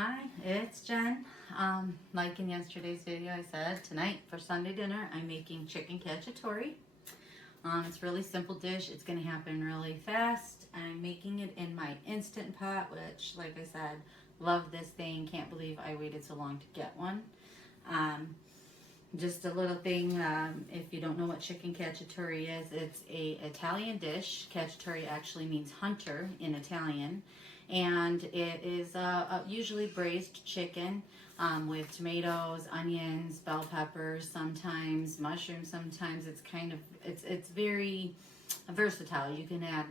Hi, it's Jen. Like in yesterday's video, I said tonight for Sunday dinner, I'm making chicken cacciatore. It's a really simple dish. It's going to happen really fast. I'm making it in my Instant Pot, which, like I said, love this thing. Can't believe I waited so long to get one. Just a little thing, if you don't know what chicken cacciatore is, it's a Italian dish. Cacciatore actually means hunter in Italian. And it is usually braised chicken with tomatoes, onions, bell peppers, sometimes mushrooms. Sometimes it's very versatile. You can add,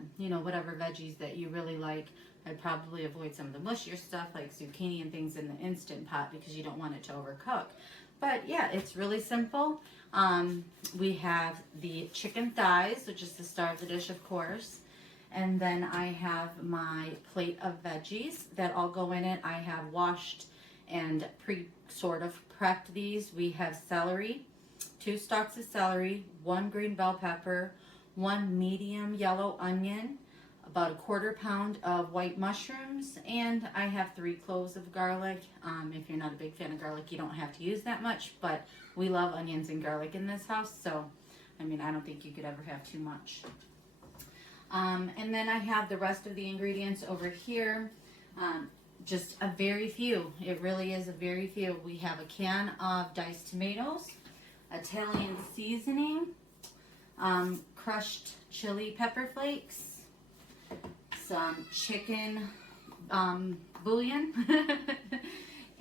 whatever veggies that you really like. I'd probably avoid some of the mushier stuff like zucchini and things in the Instant Pot because you don't want it to overcook. But yeah, it's really simple. We have the chicken thighs, which is the star of the dish, of course. And then I have my plate of veggies that all go in it. I have washed and sort of prepped these. We have celery, 2 stalks of celery, 1 green bell pepper, 1 medium yellow onion, about a 1/4 pound of white mushrooms, and I have 3 cloves of garlic. If you're not a big fan of garlic, you don't have to use that much, but we love onions and garlic in this house, so I don't think you could ever have too much. And then I have the rest of the ingredients over here. Just a very few. It really is a very few. We have a can of diced tomatoes, Italian seasoning, crushed chili pepper flakes, some chicken bouillon,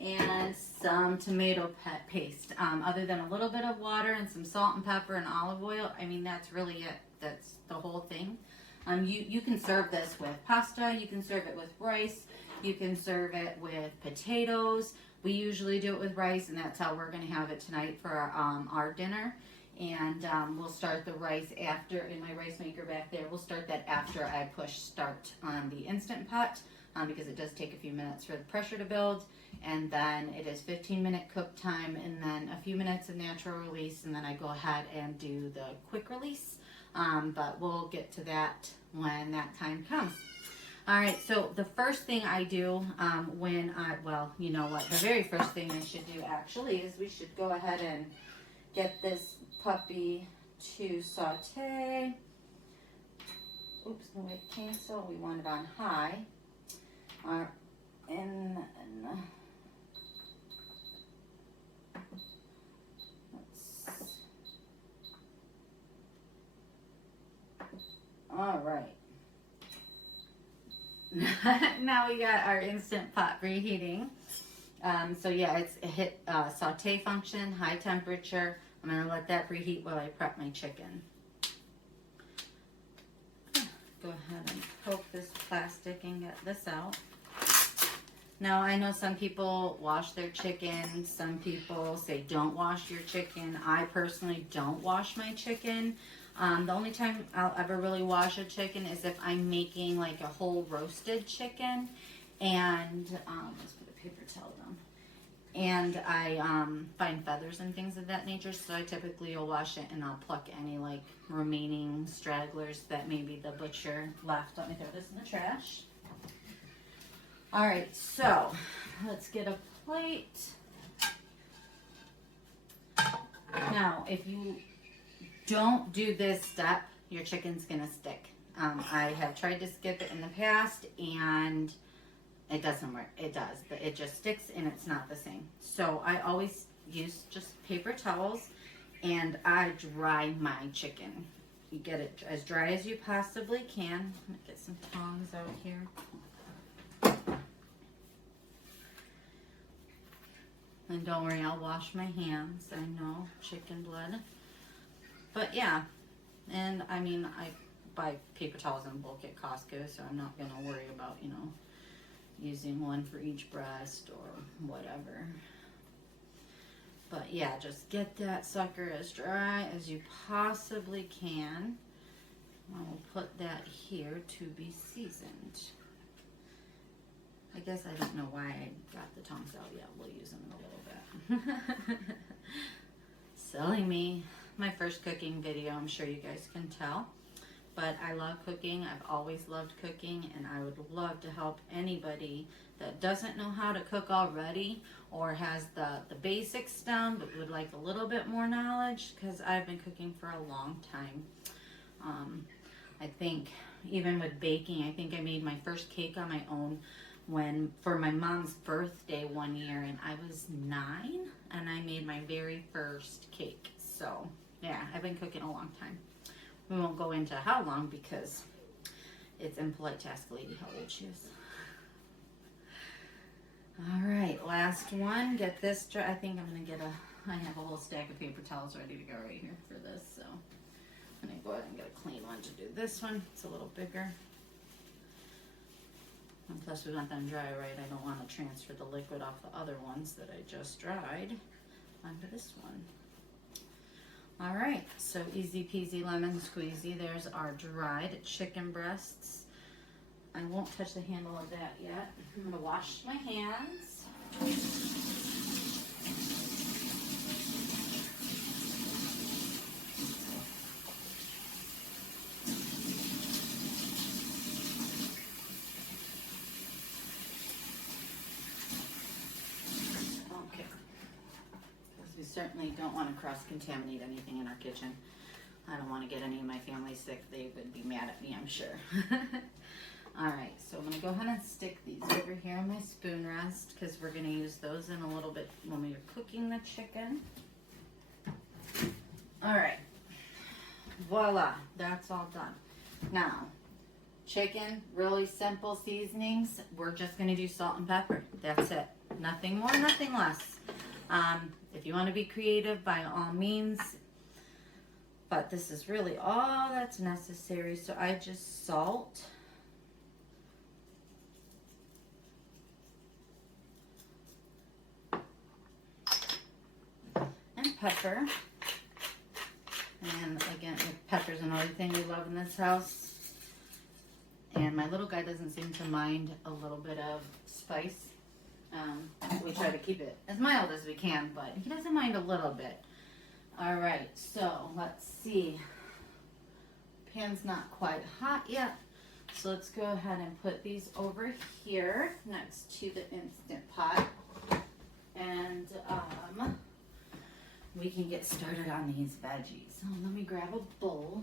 and some tomato paste. Other than a little bit of water and some salt and pepper and olive oil, that's really it. That's the whole thing. You can serve this with pasta, you can serve it with rice, you can serve it with potatoes. We usually do it with rice, and that's how we're going to have it tonight for our dinner. And we'll start the rice after, in my rice maker back there, we'll start that after I push start on the Instant Pot, because it does take a few minutes for the pressure to build. And then it is 15-minute cook time, and then a few minutes of natural release, and then I go ahead and do the quick release. But we'll get to that when that time comes. All right, so the first thing I do the very first thing I should do actually is we should go ahead and get this puppy to saute. Oops, no, it cancel. We want it on high. All right. Now we got our Instant Pot reheating. So yeah, it's a hit saute function, high temperature. I'm going to let that preheat while I prep my chicken. Go ahead and poke this plastic and get this out. Now, I know some people wash their chicken. Some people say don't wash your chicken. I personally don't wash my chicken. The only time I'll ever really wash a chicken is if I'm making like a whole roasted chicken. And let's put a paper towel down. And I find feathers and things of that nature, so I typically will wash it and I'll pluck any like remaining stragglers that maybe the butcher left. Let me throw this in the trash. All right, so let's get a plate. Now, if you don't do this step, your chicken's gonna stick. I have tried to skip it in the past and it doesn't work. It does. It just sticks and it's not the same. So I always use just paper towels and I dry my chicken. You get it as dry as you possibly can. Let me get some tongs out here. And don't worry, I'll wash my hands. I know, chicken blood. But yeah, and I buy paper towels in bulk at Costco, so I'm not going to worry about, using one for each breast or whatever. But yeah, just get that sucker as dry as you possibly can. I will put that here to be seasoned. I guess I don't know why I got the tongs out yet. We'll use them in a little bit. Silly me. My first cooking video, I'm sure you guys can tell. but I love cooking. I've always loved cooking, and I would love to help anybody that doesn't know how to cook already or has the basics down but would like a little bit more knowledge, because I've been cooking for a long time. I think even with baking, I think I made my first cake on my own for my mom's birthday one year, and I was 9, and I made my very first cake. So yeah, I've been cooking a long time. We won't go into how long because it's impolite to ask a lady how old she is. All right, last one. Get this dry. I think I'm gonna I have a whole stack of paper towels ready to go right here for this, so I'm gonna go ahead and get a clean one to do this one. It's a little bigger. And plus we want them dry, right? I don't want to transfer the liquid off the other ones that I just dried onto this one. All right, so easy peasy lemon squeezy. There's our dried chicken breasts. I won't touch the handle of that yet. I'm gonna wash my hands. Okay, because we certainly don't want to cross-contaminate anything in our kitchen. I don't want to get any of my family sick. They would be mad at me, I'm sure. All right, so I'm gonna go ahead and stick these over here on my spoon rest, because we're gonna use those in a little bit when we are cooking the chicken. All right, voila, that's all done. Now, chicken, really simple seasonings. We're just gonna do salt and pepper. That's it, nothing more, nothing less. If you wanna be creative, by all means, but this is really all that's necessary. So I just salt, pepper, and again, pepper's another thing we love in this house, and my little guy doesn't seem to mind a little bit of spice. We try to keep it as mild as we can, but he doesn't mind a little bit. All right, so let's see, pan's not quite hot yet, so let's go ahead and put these over here next to the Instant Pot, and we can get started on these veggies. So let me grab a bowl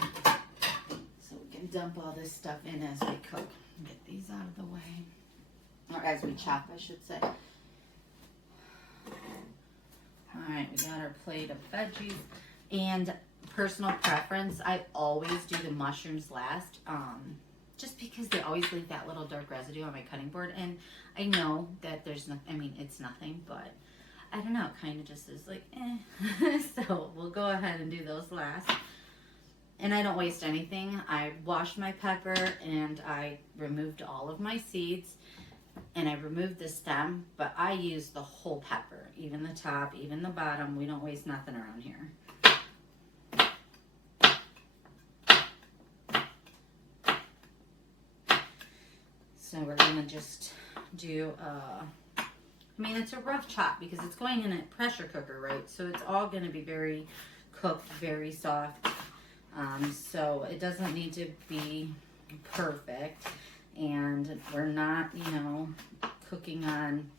so we can dump all this stuff in as we cook. Get these out of the way, or as we chop, I should say. All right, we got our plate of veggies, and personal preference, I always do the mushrooms last, just because they always leave that little dark residue on my cutting board, and I know that there's no, I mean, it's nothing, but I don't know, it kind of just is like, eh. So we'll go ahead and do those last. And I don't waste anything. I washed my pepper, and I removed all of my seeds, and I removed the stem, but I use the whole pepper, even the top, even the bottom. We don't waste nothing around here. So we're gonna just do I mean, it's a rough chop because it's going in a pressure cooker, right? So it's all going to be very cooked, very soft. So it doesn't need to be perfect. And we're not, you know, cooking on,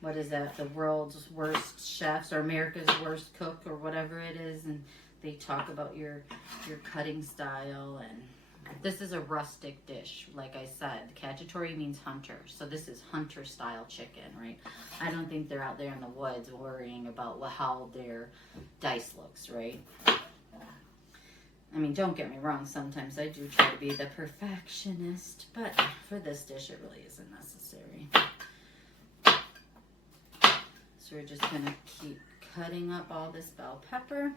what is that, the world's worst chefs or America's worst cook or whatever it is. And they talk about your cutting style, and this is a rustic dish. Like I said, Cacciatore means hunter. So this is hunter style chicken, right? I don't think they're out there in the woods worrying about how their dice looks, right? I mean, don't get me wrong. Sometimes I do try to be the perfectionist, but for this dish, it really isn't necessary. So we're just gonna keep cutting up all this bell pepper.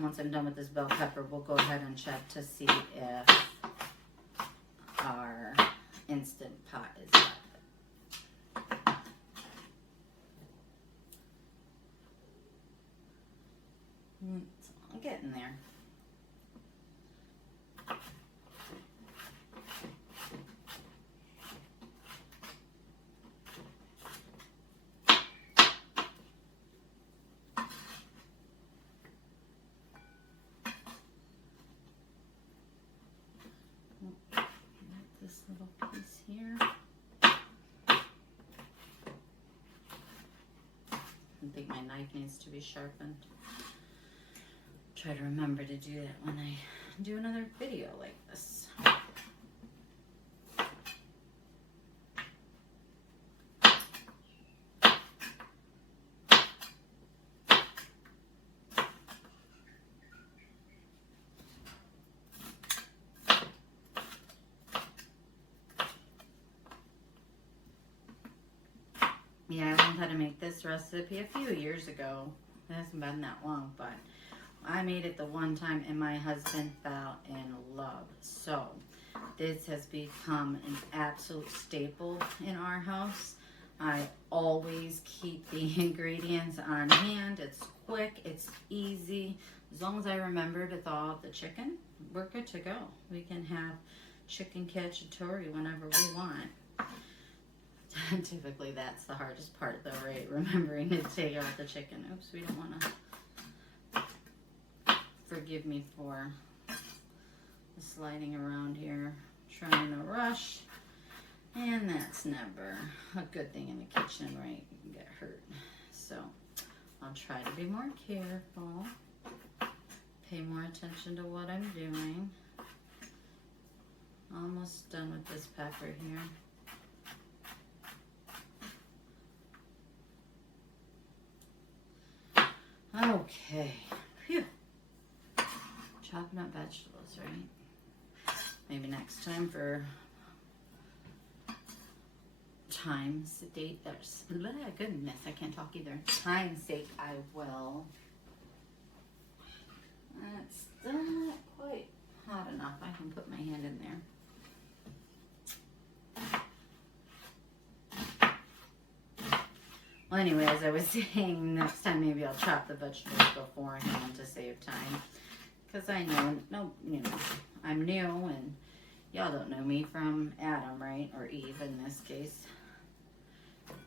Once I'm done with this bell pepper, we'll go ahead and check to see if our Instant Pot is done. It's all getting there. here. I think my knife needs to be sharpened. Try to remember to do that when I do another video like this. Yeah, I learned how to make this recipe a few years ago. It hasn't been that long, but I made it the one time and my husband fell in love. So this has become an absolute staple in our house. I always keep the ingredients on hand. It's quick, it's easy. As long as I remember to thaw out the chicken, we're good to go. We can have chicken cacciatore whenever we want. Typically that's the hardest part though, right? Remembering to take out the chicken. Oops, we don't want to. Forgive me for the sliding around here, trying to rush. And that's never a good thing in the kitchen, right? You can get hurt. So I'll try to be more careful. Pay more attention to what I'm doing. Almost done with this pepper here. Okay, phew. Chopping up vegetables, right? Maybe next time for time's date, there's, goodness, I can't talk either. Time's sake, I will. It's still not quite hot enough. I can put my hand in there. Well, anyway, as I was saying, next time maybe I'll chop the vegetables beforehand to save time. Because I know, I'm new and y'all don't know me from Adam, right? Or Eve in this case.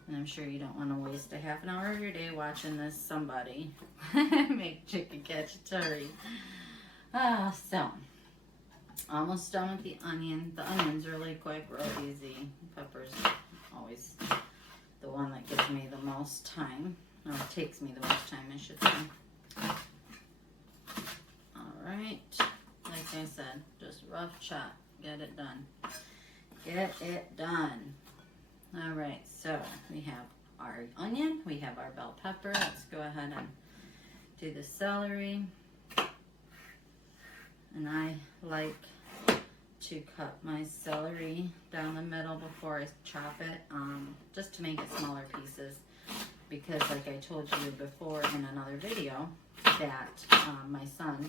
And I'm sure you don't want to waste a half an hour of your day watching this somebody make chicken cacciatore. So, almost done with the onion. The onion's really quick, real easy. Pepper's always the one that gives me the most time, or takes me the most time, I should say. Alright, like I said, just rough chop, get it done. Get it done. Alright, so we have our onion, we have our bell pepper. Let's go ahead and do the celery. And I like to cut my celery down the middle before I chop it, just to make it smaller pieces, because like I told you before in another video that my son,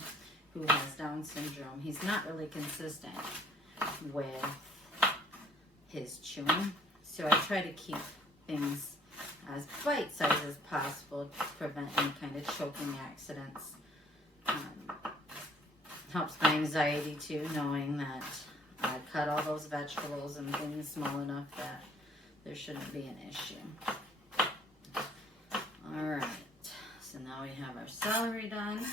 who has Down syndrome, he's not really consistent with his chewing, so I try to keep things as bite-sized as possible to prevent any kind of choking accidents. Helps my anxiety too, knowing that I cut all those vegetables and things small enough that there shouldn't be an issue. Alright, so now we have our celery done.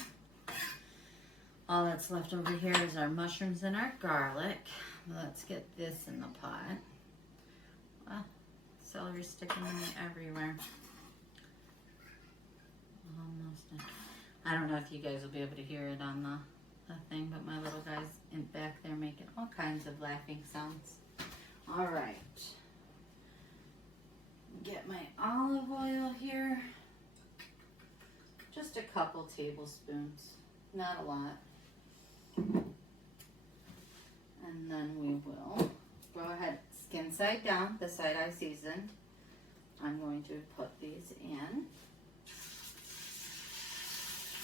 All that's left over here is our mushrooms and our garlic. Let's get this in the pot. Ah, celery's sticking to me everywhere. Almost done. I don't know if you guys will be able to hear it on the thing, but my little guy's in back there making all kinds of laughing sounds. All right, get my olive oil here, just a couple tablespoons, not a lot. And then we will go ahead, skin side down, the side I seasoned. I'm going to put these in.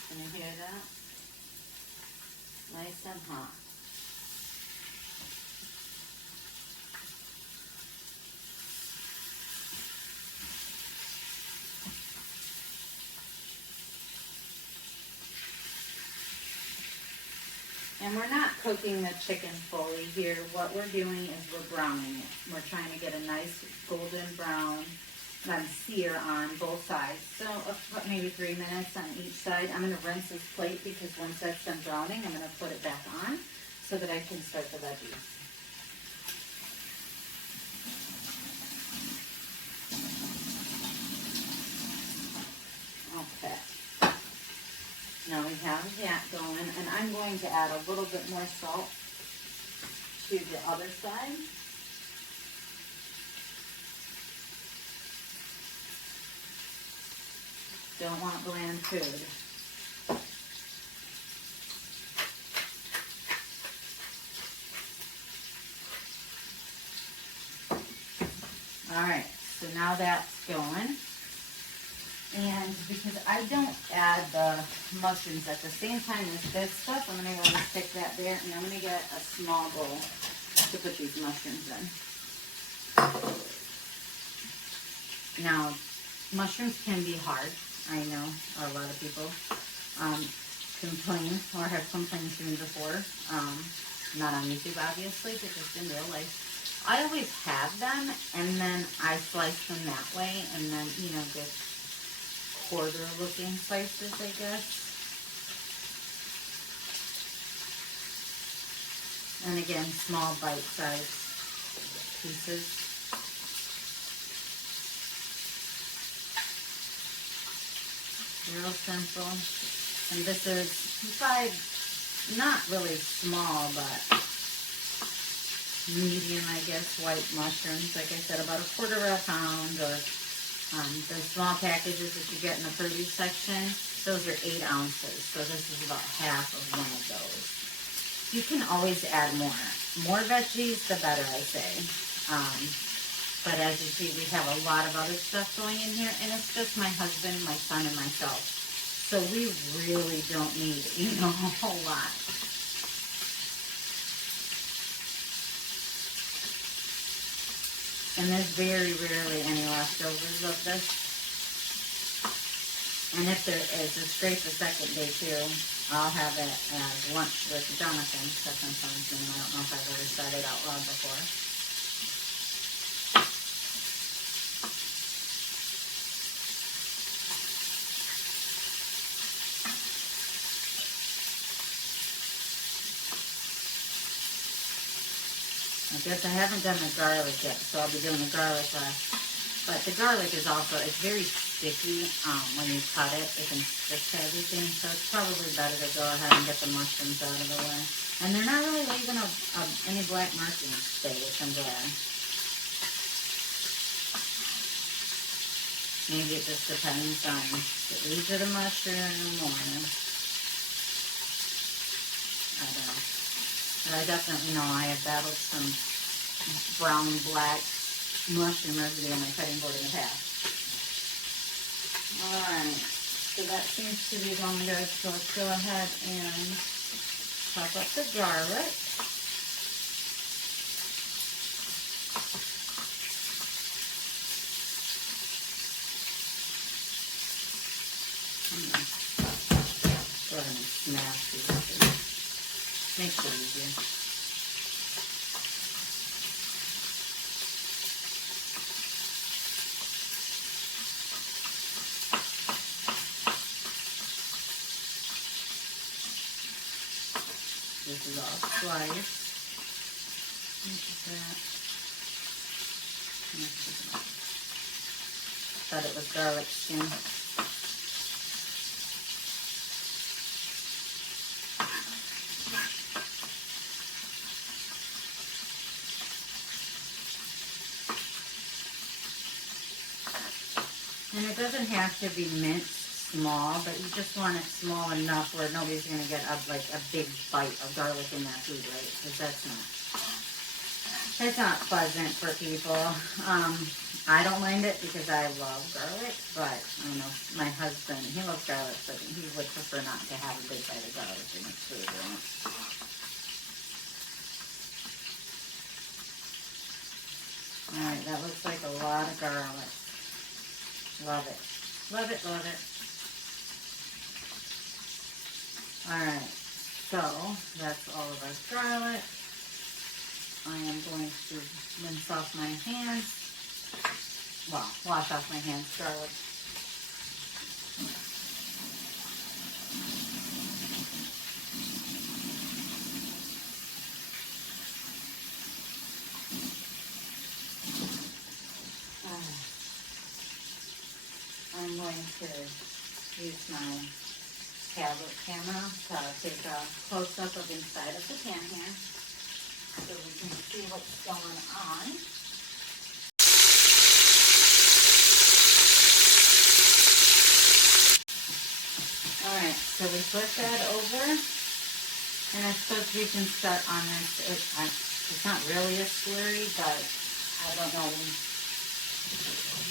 Can you hear that? Nice and hot. And we're not cooking the chicken fully here. What we're doing is we're browning it. We're trying to get a nice golden brown sear on both sides. So maybe 3 minutes on each side. I'm going to rinse this plate because once that's done browning, I'm going to put it back on so that I can start the veggies. Now we have that going, and I'm going to add a little bit more salt to the other side. Don't want bland food. Alright, so now that's going. And because I don't add the mushrooms at the same time as this stuff, I'm going to go and stick that there, and I'm going to get a small bowl to put these mushrooms in. Now, mushrooms can be hard. I know a lot of people complain or have complained to me before. Not on YouTube, obviously, but just in real life. I always have them, and then I slice them that way, and then, you know, get quarter-looking slices, I guess. And again, small bite-sized pieces. Real simple. And this is 5, not really small, but medium, I guess, white mushrooms. Like I said, about 1/4 pound, or the small packages that you get in the produce section, those are 8 ounces. So this is about half of one of those. You can always add more. More veggies, the better, I say. But as you see, we have a lot of other stuff going in here, and it's just my husband, my son, and myself. So we really don't need, you know, a whole lot. And there's very rarely any leftovers of this. And if there is, it's great the second day too. I'll have it as lunch with Jonathan. That's my son's name. I don't know if I've ever said it out loud before. I guess I haven't done the garlic yet, so I'll be doing the garlic last. But the garlic is also, it's very sticky when you cut it. It can stick to everything, so it's probably better to go ahead and get the mushrooms out of the way. And they're not really leaving any black markings today, which I'm glad. Maybe it just depends on the age of the mushroom, or I don't know. But I definitely know I have battled some brown, black mushroom residue on my cutting board in the past. Alright, so that seems to be going good. So let's go ahead and chop up the garlic. I'm going to go ahead and smash these. Makes it easier. This is all sliced. Look at that. Thought it was garlic skin. And it doesn't have to be minced small, but you just want it small enough where nobody's going to get like a big bite of garlic in their food, right? Because that's not pleasant for people. I don't mind it because I love garlic, but I know my husband, he loves garlic, but he would prefer not to have a big bite of garlic in his food, right? Alright, that looks like a lot of garlic. Love it. Love it, love it. Alright, so that's all of our garlic. I am going to rinse off my hands. Well, wash off my hands, garlic. I'm going to use my tablet camera to take a close-up of inside of the pan here so we can see what's going on. Alright, so we flip that over, and I suppose we can start on this. It's not really a slurry, but I don't know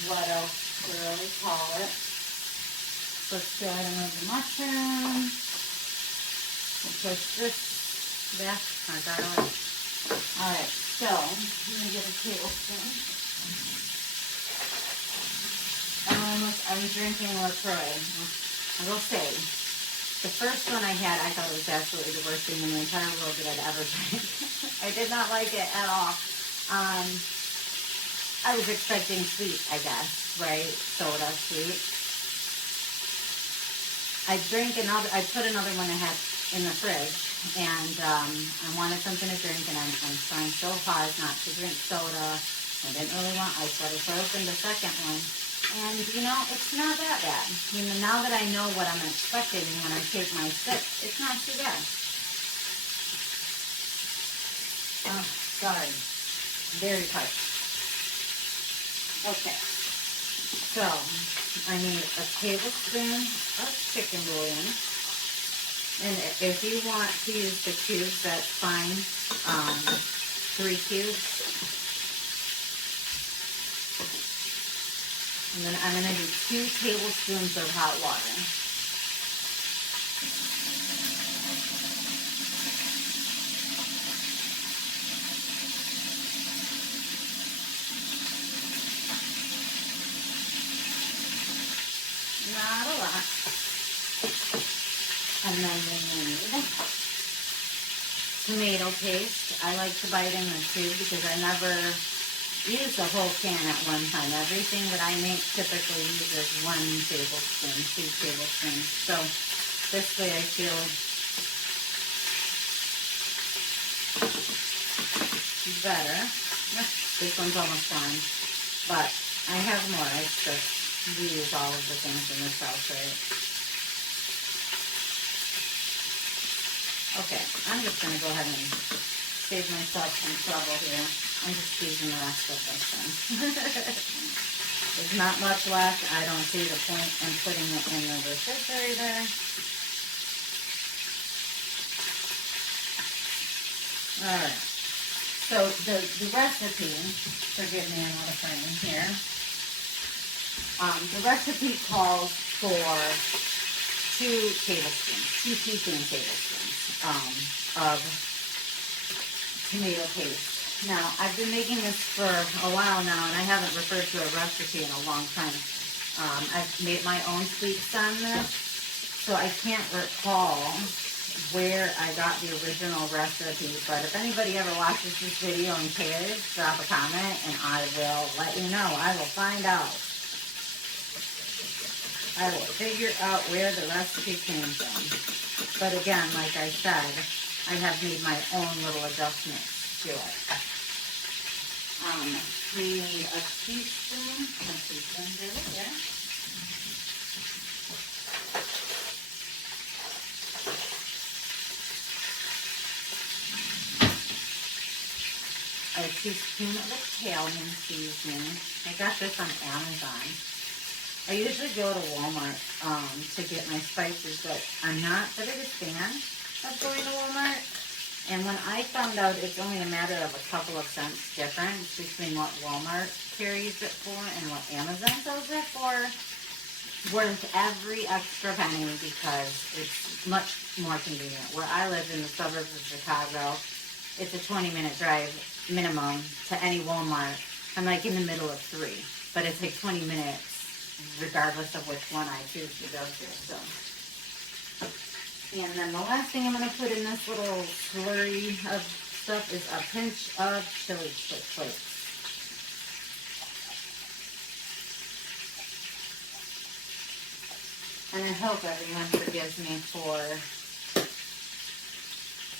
what else to really call it. So let's go ahead and move the mushroom. We'll push this back. Alright, so I'm going to get a tablespoon. I'm drinking LaCroix. I will say, the first one I had, I thought it was absolutely the worst thing in the entire world that I'd ever drank. I did not like it at all. I was expecting sweet, I guess, right? Soda, sweet. I put another one I had in the fridge, and I wanted something to drink, and I'm trying so hard not to drink soda. I didn't really want ice water, so I opened the second one. And, you know, it's not that bad. You know, now that I know what I'm expecting when I take my sip, it's not too bad. Oh, sorry. Very tight. Okay. So, I need a tablespoon of chicken bouillon. And if you want to use the cubes, that's fine. 3 cubes. And then I'm going to do 2 tablespoons of hot water. Not a lot. And then we need tomato paste. I like to buy it in the tube because I never use the whole can at one time. Everything that I make typically uses 1 tablespoon, 2 tablespoons. So this way I feel better. This one's almost done, but I have more. It's just we use all of the things in this house, right? Okay, I'm just going to go ahead and save myself some trouble here. I'm just squeezing the rest of this in. There's not much left. I don't see the point in putting it in the refrigerator. Alright. So the recipe, forgive me, I'm out of frame here. The recipe calls for 2 tablespoons, 2 teaspoon tablespoons of tomato paste. Now, I've been making this for a while now, and I haven't referred to a recipe in a long time. I've made my own tweaks on this, so I can't recall where I got the original recipe, but if anybody ever watches this video and cares, drop a comment, and I will let you know. I will find out. I will figure out where the recipe came from. But again, like I said, I have made my own little adjustments to it. We need a teaspoon really, yeah. A teaspoon of Italian seasoning. I got this on Amazon. I usually go to Walmart to get my spices, but I'm not the biggest fan of going to Walmart. And when I found out it's only a matter of a couple of cents difference between what Walmart carries it for and what Amazon sells it for, worth every extra penny because it's much more convenient. Where I live in the suburbs of Chicago, it's a 20-minute drive minimum to any Walmart. I'm like in the middle of 3, but it's like 20 minutes regardless of which one I choose to go to. So. And then the last thing I'm going to put in this little slurry of stuff is a pinch of chili flakes. And I hope everyone forgives me for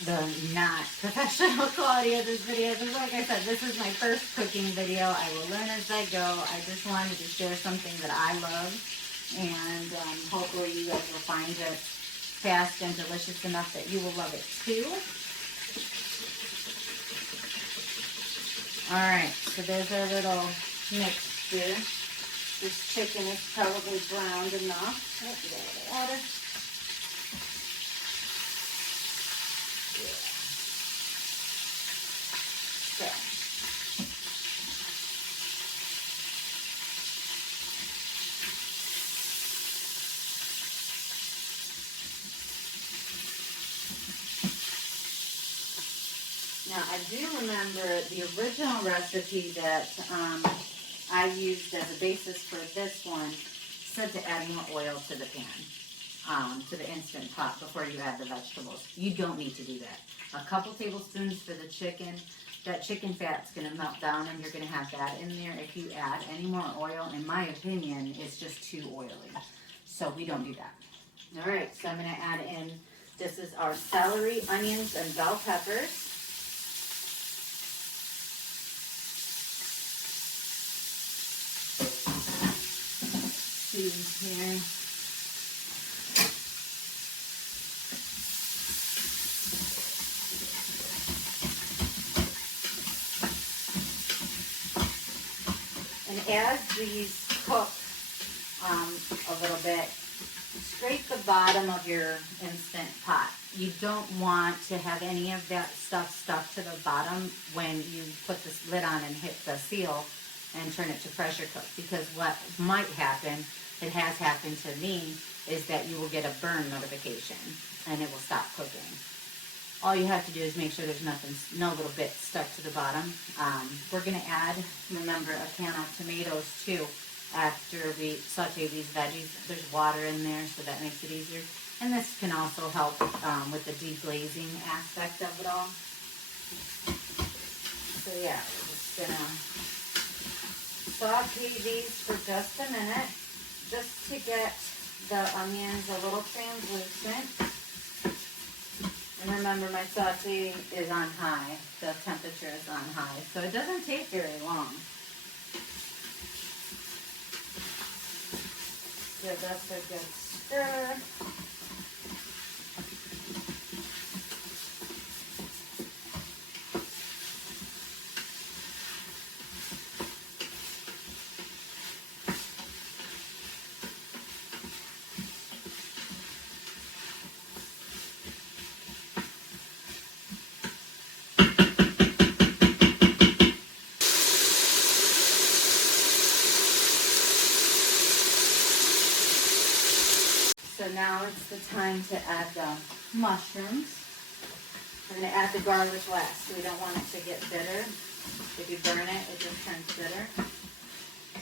the not professional quality of this video. Because like I said, this is my first cooking video. I will learn as I go. I just wanted to share something that I love. And hopefully you guys will find it fast and delicious enough that you will love it too. All right, so there's our little mixture. This chicken is probably browned enough. Oh, we got a little water. Yeah. So. Now, I do remember the original recipe that I used as a basis for this one said to add more oil to the pan, to the Instant Pot before you add the vegetables. You don't need to do that. A couple tablespoons for the chicken. That chicken fat's going to melt down and you're going to have that in there. If you add any more oil, in my opinion, it's just too oily. So we don't do that. All right, so I'm going to add in, this is our celery, onions, and bell peppers. Here. And as these cook a little bit, scrape the bottom of your Instant Pot. You don't want to have any of that stuff stuck to the bottom when you put this lid on and hit the seal and turn it to pressure cook, because what might happen, it has happened to me, is that you will get a burn notification and it will stop cooking. All you have to do is make sure there's nothing, no little bits stuck to the bottom. We're going to add, remember, a can of tomatoes too after we saute these veggies. There's water in there, so that makes it easier. And this can also help with the deglazing aspect of it all. So yeah, we're just going to saute these for just a minute, just to get the onions a little translucent. And remember, my saute is on high. The temperature is on high, so it doesn't take very long. Give this a good stir. So now it's the time to add the mushrooms. We're going to add the garlic last, so we don't want it to get bitter. If you burn it, it just turns bitter.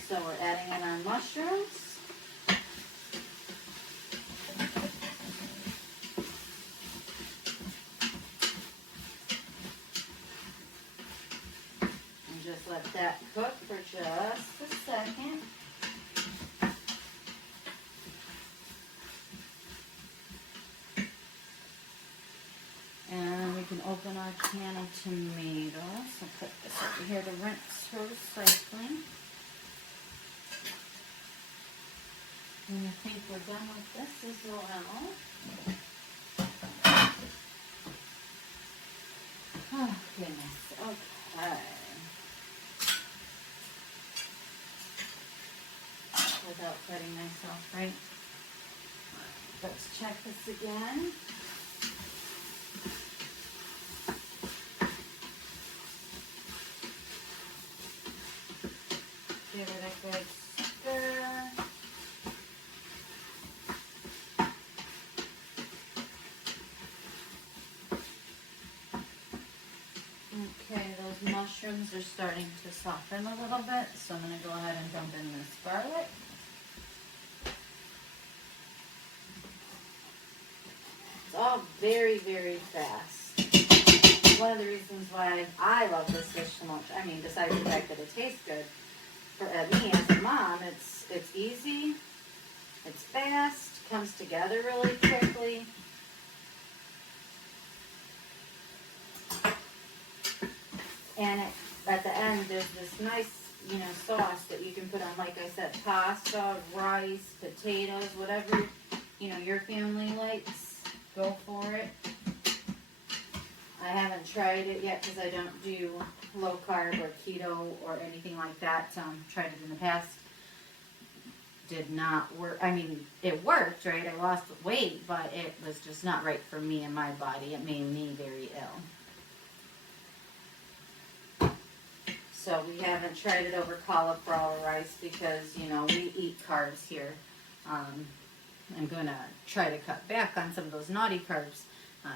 So we're adding in our mushrooms. And just let that cook for just a second. And we can open our can of tomatoes. I'll put this over here to rinse for recycling. And I think we're done with this as well. Oh, goodness. Okay. Without cutting myself, right? Let's check this again. Give it a good stir. Okay, those mushrooms are starting to soften a little bit, so I'm going to go ahead and dump in this garlic. It's all very, very fast. One of the reasons why I love this dish so much, I mean, besides the fact that it tastes good, for me as a mom, it's easy, it's fast, comes together really quickly. And at the end, there's this nice, sauce that you can put on, like I said, pasta, rice, potatoes, whatever, your family likes. go for it. I haven't tried it yet because I don't do low carb or keto or anything like that. Tried it in the past. Did not work. I mean, it worked, right? I lost weight, but it was just not right for me and my body. It made me very ill. So we haven't tried it over cauliflower rice because, you know, we eat carbs here. I'm going to try to cut back on some of those naughty carbs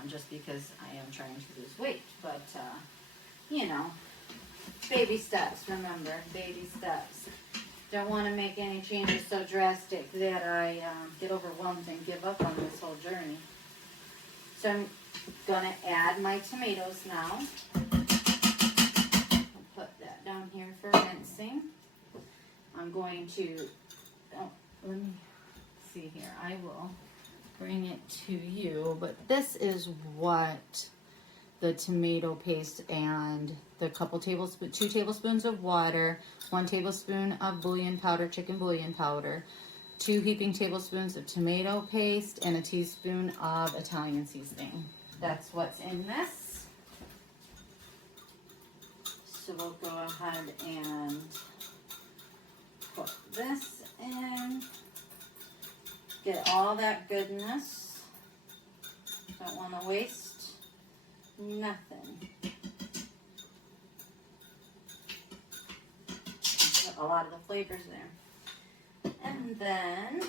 just because I am trying to lose weight. But, you know, baby steps, remember, baby steps. Don't want to make any changes so drastic that I get overwhelmed and give up on this whole journey. So I'm going to add my tomatoes now. I'll put that down here for rinsing. I'm going to, let me see here. I will bring it to you, but this is what the tomato paste and the couple tablespoons, 2 tablespoons of water, 1 tablespoon of bouillon powder, chicken bouillon powder, 2 heaping tablespoons of tomato paste, and a teaspoon of Italian seasoning. That's what's in this. So we'll go ahead and put this in. Get all that goodness. Don't want to waste nothing. A lot of the flavors there. And then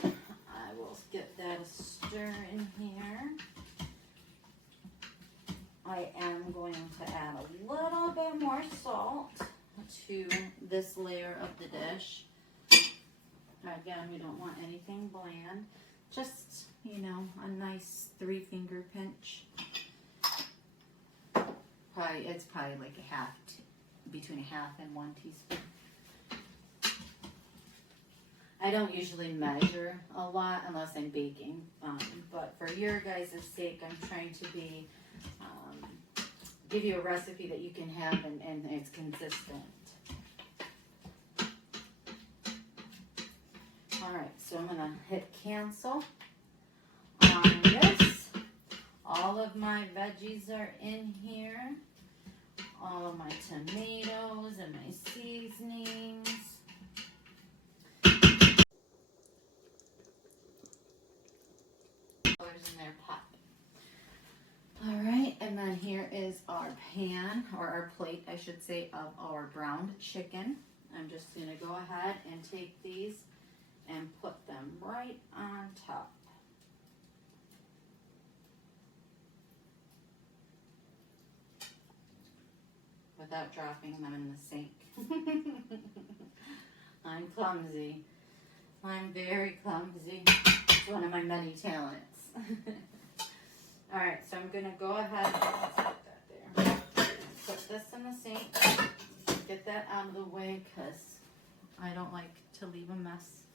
I will get that a stir in here. I am going to add a little bit more salt to this layer of the dish. Again, we don't want anything bland. Just, you know, a nice 3-finger pinch. It's probably like a half, between a half and 1 teaspoon. I don't usually measure a lot unless I'm baking, but for your guys' sake, I'm trying to be, give you a recipe that you can have and it's consistent. All right, so I'm gonna hit cancel on this. All of my veggies are in here. All of my tomatoes and my seasonings. In their pot. All right, and then here is our pan, or our plate, I should say, of our browned chicken. I'm just gonna go ahead and take these and put them right on top. Without dropping them in the sink. I'm clumsy. I'm very clumsy. It's one of my many talents. All right, so I'm gonna go ahead and put that there. Put this in the sink. Get that out of the way because I don't like to leave a mess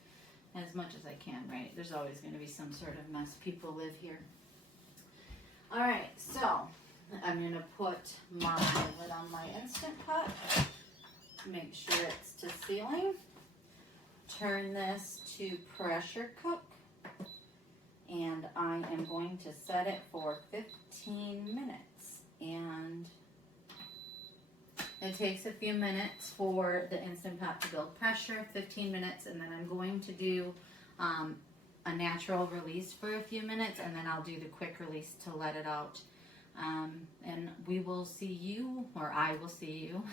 as much as I can, right? There's always gonna be some sort of mess. People live here. All right, so I'm gonna put my lid on my Instant Pot. Make sure it's to sealing. Turn this to pressure cook. And I am going to set it for 15 minutes. And it takes a few minutes for the Instant Pot to build pressure, 15 minutes, and then I'm going to do a natural release for a few minutes, and then I'll do the quick release to let it out. And we will see you, or I will see you,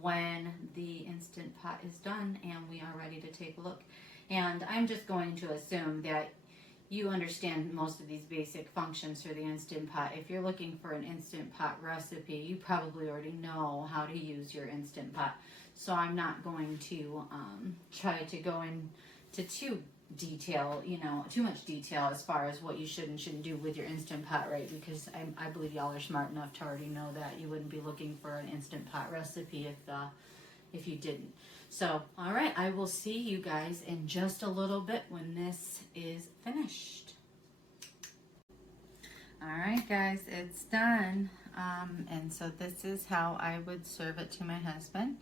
when the Instant Pot is done and we are ready to take a look. And I'm just going to assume that you understand most of these basic functions for the Instant Pot. If you're looking for an Instant Pot recipe, you probably already know how to use your Instant Pot. So I'm not going to try to go into too much detail as far as what you should and shouldn't do with your Instant Pot, right? Because I believe y'all are smart enough to already know that you wouldn't be looking for an Instant Pot recipe if you didn't. So, all right, I will see you guys in just a little bit when this is finished. All right, guys, it's done. And so this is how I would serve it to my husband.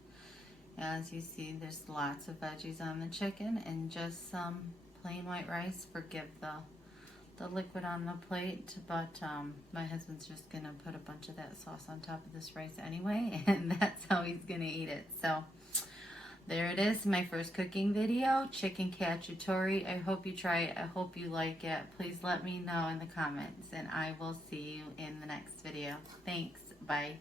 As you see, there's lots of veggies on the chicken and just some plain white rice. Forgive the liquid on the plate, but my husband's just gonna put a bunch of that sauce on top of this rice anyway, and that's how he's gonna eat it. So there it is, my first cooking video, chicken cacciatore. I hope you try it. I hope you like it. Please let me know in the comments, and I will see you in the next video. Thanks. Bye.